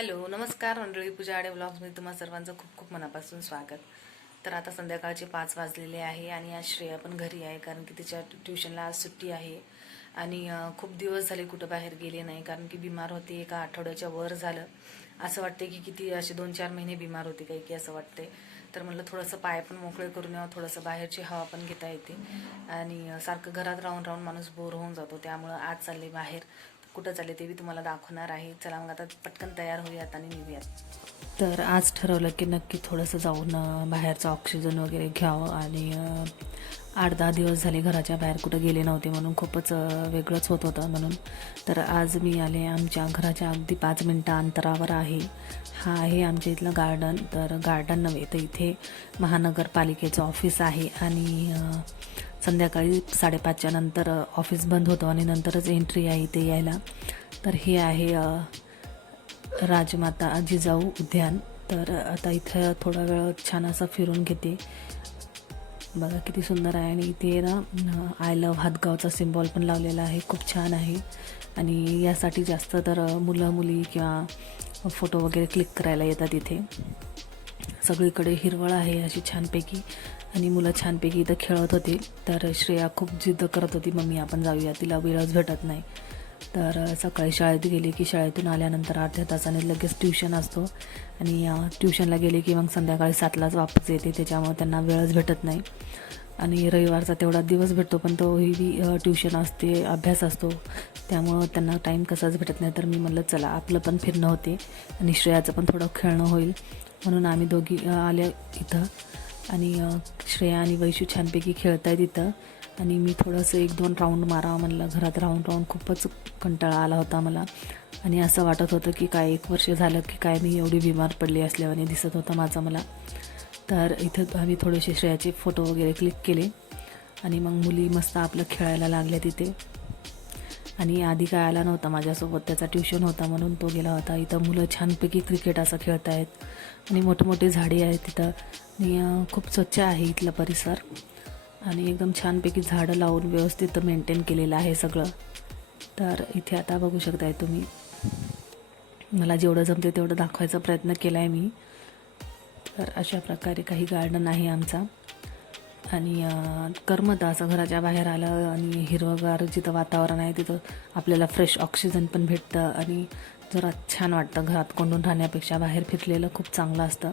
Hello नमस्कार मंडळी पूजा आडे ब्लॉग्समध्ये तुम्हा सर्वांचं खूप खूप मनापासून स्वागत. तर आता संध्याकाळचे पाच वाजलेले आहे आणि आज श्रेया पण घरी आहे कारण की तिच्या ट्युशनला आज सुट्टी आहे. आणि खूप दिवस झाले कुठं बाहेर गेले नाही कारण की बिमार होते एका आठवड्याच्या वर झालं. असं वाटते की किती असे दोन चार महिने बिमार होते काही की असं वाटते तर म्हटलं थोडंसं पाय पण मोकळे करून यावं थोडंसं बाहेरची हवा पण घेता येते. आणि सारखं घरात राहून राहून माणूस बोर होऊन जातो त्यामुळं आज चालले बाहेर. कुठं चालले ते बी तुम्हाला दाखवणार आहे. चला मग आता पटकन तयार होऊयात आणि निघूयात. तर आज ठरवलं की नक्की थोडंसं जाऊन बाहेरचं ऑक्सिजन वगैरे घ्यावं आणि आठ दहा दिवस झाले घराच्या बाहेर कुठं गेले नव्हते म्हणून खूपच वेगळंच होत होतं म्हणून. तर आज मी आले आमच्या घराच्या अगदी पाच मिनटं अंतरावर आहे. हा आहे आमच्या इथलं गार्डन. तर गार्डन नव्हे तर इथे महानगरपालिकेचं ऑफिस आहे आणि संध्याकाळी साडेपाचच्या नंतर ऑफिस बंद होतं आणि नंतरच एंट्री आहे इथे यायला. तर हे आहे राजमाता जिजाऊ उद्यान. तर आता इथं थोडा वेळ छान असं फिरून घेते. बघा किती सुंदर आहे. आणि इथे ना आय लव्ह हातगावचा सिम्बॉल पण लावलेला आहे. खूप छान आहे. आणि यासाठी जास्त तर मुलं मुली किंवा फोटो वगैरे क्लिक करायला येतात इथे. सगळीकडे हिरवळ आहे अशी छानपैकी. आणि मुलं छानपैकी इथं खेळत होती. तर श्रेया खूप जिद्द करत होती मम्मी आपण जाऊया तिला वेळच भेटत नाही. तर सकाळी शाळेत गेली की शाळेतून आल्यानंतर अर्ध्या तासाने लगेच ट्युशन असतो. आणि ट्यूशनला ट्युशनला गेले की मग संध्याकाळी सातलाच वापस येते त्याच्यामुळे त्यांना वेळच भेटत नाही. आणि रविवारचा तेवढा दिवस भेटतो पण तो ही बी ट्युशन असते अभ्यास असतो. त्यामुळं त्यांना टाईम कसाच भेटत नाही. तर मी म्हणलं चला आपलं पण फिरणं होते आणि श्रेयाचं पण थोडं खेळणं होईल. म्हणून आम्ही दोघी आल्या इथं. आणि श्रेया आणि वैशू छानपैकी खेळत आहेत इथं. आणि मी थोडंसं एक दोन राऊंड मारावं म्हणलं. घरात राहून राहून खूपच कंटाळा आला होता मला. आणि असं वाटत होतं की काय एक वर्ष झालं की काय मी एवढी बिमार पडली असल्याने दिसत होतं माझं मला. तर इथं आम्ही थोडेसे श्रेयाचे फोटो वगैरे क्लिक केले. आणि मग मुली मस्त आपलं खेळायला लागल्या तिथे. आणि आधी काय आला नव्हता माझ्यासोबत त्याचा ट्युशन होता म्हणून तो गेला होता. इथं मुलं छानपैकी क्रिकेट असं खेळत आहेत आणि मोठमोठे झाडे आहेत तिथं आणि खूप स्वच्छ आहे इथला परिसर. आणि एकदम छानपैकी झाडं लावून व्यवस्थित मेंटेन केलेलं आहे सगळं. तर इथे आता बघू शकताय तुम्ही. मला जेवढं जमते तेवढं दाखवायचा प्रयत्न केला आहे मी. तर अशा प्रकारे काही गार्डन आहे आमचा. आणि अं, असं घराच्या बाहेर आलं आणि हिरवंगार जिथं वातावरण आहे तिथं आपल्याला फ्रेश ऑक्सिजन पण भेटतं आणि जरा छान वाटतं घरात कोंडून राहण्यापेक्षा बाहेर फिरलेलं खूप चांगलं असतं.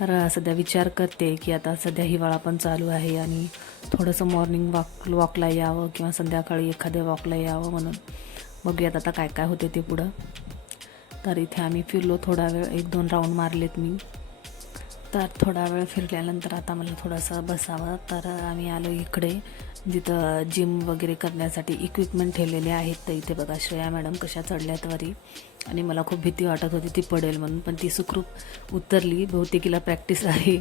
तर सध्या विचार करते की आता सध्या हिवाळा पण चालू आहे आणि थोडंसं मॉर्निंग वॉक वॉकला यावं किंवा संध्याकाळी एखाद्या वॉकला यावं म्हणून बघूयात आता काय काय होते ते पुढं. तर इथे आम्ही फिरलो थोडा वेळ एक दोन राऊंड मारलेत मी. तर थोडा वेळ फिरल्यानंतर आता मला थोडंसं बसावं. तर आम्ही आलो इकडे. जिथं जिम वगैरे करण्यासाठी इक्विपमेंट ठेवलेले आहेत. तर इथे बघा श्रेया मॅडम कशा चढल्यात वरी. आणि मला खूप भीती वाटत होती ती पडेल म्हणून पण ती सुखरूप उतरली. बहुतेकीला प्रॅक्टिस आहे.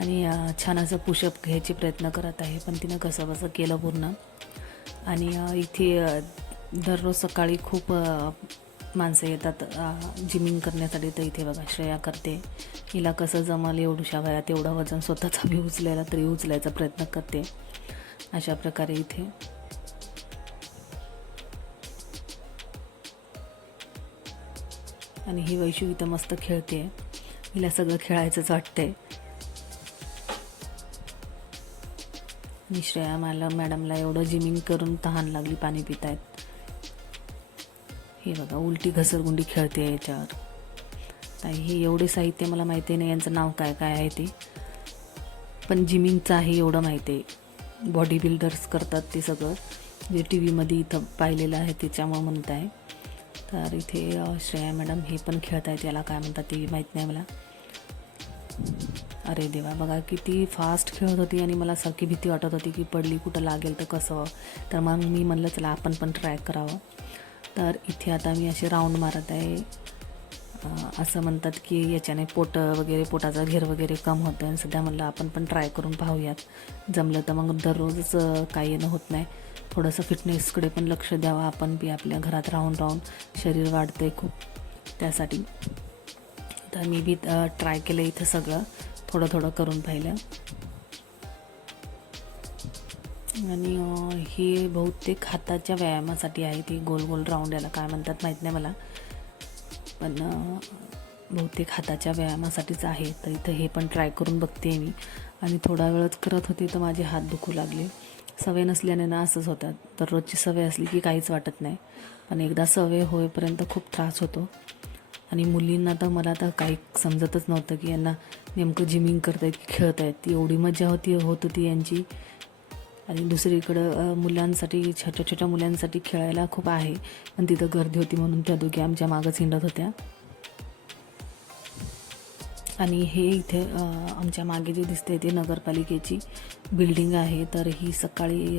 आणि छान असं पुशअप घ्यायचे प्रयत्न करत आहे. पण तिनं कसं बसं केलं पूर्ण. आणि इथे दररोज सकाळी खूप माणसं येतात जिमिंग करण्यासाठी. तर इथे बघा श्रेया करते. हिला कसं जमल एवढ्या वयात एवढं वजन स्वतःचा मी उचलायला तरी उचलायचा प्रयत्न करते. अशा प्रकारे इथे. आणि ही वैशू इथं मस्त खेळते. हिला सगळं खेळायचंच वाटतंय. आणि श्रेया मला मॅडमला एवढं जिमिंग करून तहान लागली पाणी पितायत. हे बघा उलटी घसरगुंडी खेळते याच्यावर. ताई हे एवढे साहित्य मला माहिती नाही यांचं नाव काय काय आहे ते? पण जिमिंगचं आहे एवढं माहिती आहे. बॉडी बिल्डर्स करतात ते सगळं. जे टी व्हीमध्ये इथं पाहिलेलं आहे त्याच्यामुळं म्हणत आहे. तर इथे श्रेया मॅडम हे पण खेळत आहेत याला काय म्हणतात ते माहीत नाही मला. अरे देवा बघा किती फास्ट खेळत होती आणि मला सारखी भीती वाटत होती की पडली कुठं लागेल तर कसं? तर मग मी म्हणलं चला आपण पण ट्राय करावं. तर इथे आता मी असे राऊंड मारत आहे. असं म्हणतात की याच्याने पोट वगैरे पोटाचा घेर वगैरे कम होतं आणि सध्या म्हणलं आपण पण ट्राय करून पाहूयात. जमलं तर मग दररोजच काही येणं होत नाही. थोडंसं फिटनेसकडे पण लक्ष द्यावं आपण बी आपल्या घरात राहून राहून शरीर वाढतंय खूप त्यासाठी. तर मी बी ट्राय केलं इथं सगळं. थोडं थोडं करून पाहिलं. आणि हे बहुतेक हाताच्या व्यायामासाठी आहे ती गोल गोल राऊंड याला काय म्हणतात माहीत नाही मला. पण बहुतेक हाताच्या व्यायामासाठीच आहे. तर इथं हे पण ट्राय करून बघते मी. आणि थोडा वेळच करत होते तर माझे हात दुखू लागले. सवय नसल्याने ना असंच होतात तर रोजची सवय असली की काहीच वाटत नाही. पण एकदा सवय होईपर्यंत खूप त्रास होतो. आणि मुलींना तर मला तर काही समजतच नव्हतं की यांना नेमकं जिमिंग करतायत की खेळत आहेत ती एवढी मजा होती होत होती यांची. आणि दुसरीकडं मुलांसाठी छोट्या छोट्या मुलांसाठी खेळायला खूप आहे. पण तिथं गर्दी होती म्हणून त्या दोघी आमच्या मागंच हिंडत होत्या. आणि हे इथे आमच्या मागे जे दिसते ते नगरपालिकेची बिल्डिंग आहे. तर ही सकाळी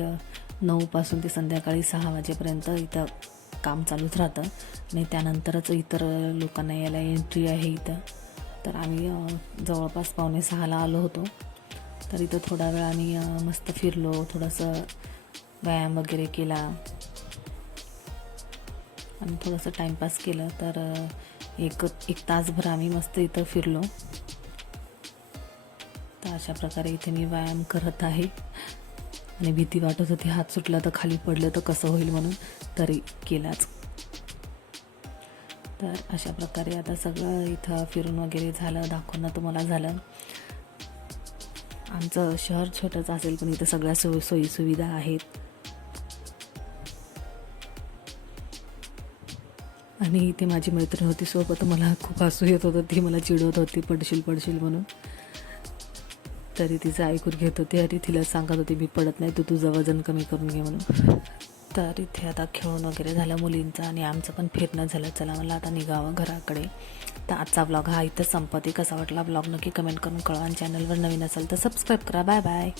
नऊपासून ते संध्याकाळी सहा वाजेपर्यंत इथं काम चालूच राहतं. आणि त्यानंतरच इतर लोकांना यायला एंट्री आहे इथं. तर आम्ही जवळपास पावणे सहाला आलो होतो. तर इथं थोडा वेळ आम्ही मस्त फिरलो थोडंसं व्यायाम वगैरे केला. आणि थोडंसं टाईमपास केलं तर एक एक तासभर आम्ही मस्त इथं फिरलो. तर अशा प्रकारे इथे मी व्यायाम करत आहे. आणि भीती वाटत होती हात सुटला तर खाली पडलं तर कसं होईल म्हणून तरी केलाच. तर अशा प्रकारे आता सगळं इथं फिरून वगैरे झालं दाखवणं तुम्हाला झालं. आमचं शहर छोटंच असेल पण इथं सगळ्या सोयी सोयी सुविधा आहेत. आणि इथे माझी मैत्रीण होती सोबत मला खूप हसू येत होतं ती मला चिडवत होती पडशील पडशील म्हणून. तरी तिचं ऐकून घेत होती आणि तिला सांगत होती मी पडत नाही तू तुझं वजन कमी करून घे म्हणून. तर इथे आता खेळून वगैरे झालं मुलींचं आणि आमचं पण फिरणं झालं. चला मला आता निघावं घराकडे. तर आजचा ब्लॉग हा इथं संपत्ती कसा वाटला ब्लॉग नक्की कमेंट करून कळवा आणि चॅनलवर नवीन असेल तर सबस्क्राईब करा. Bye bye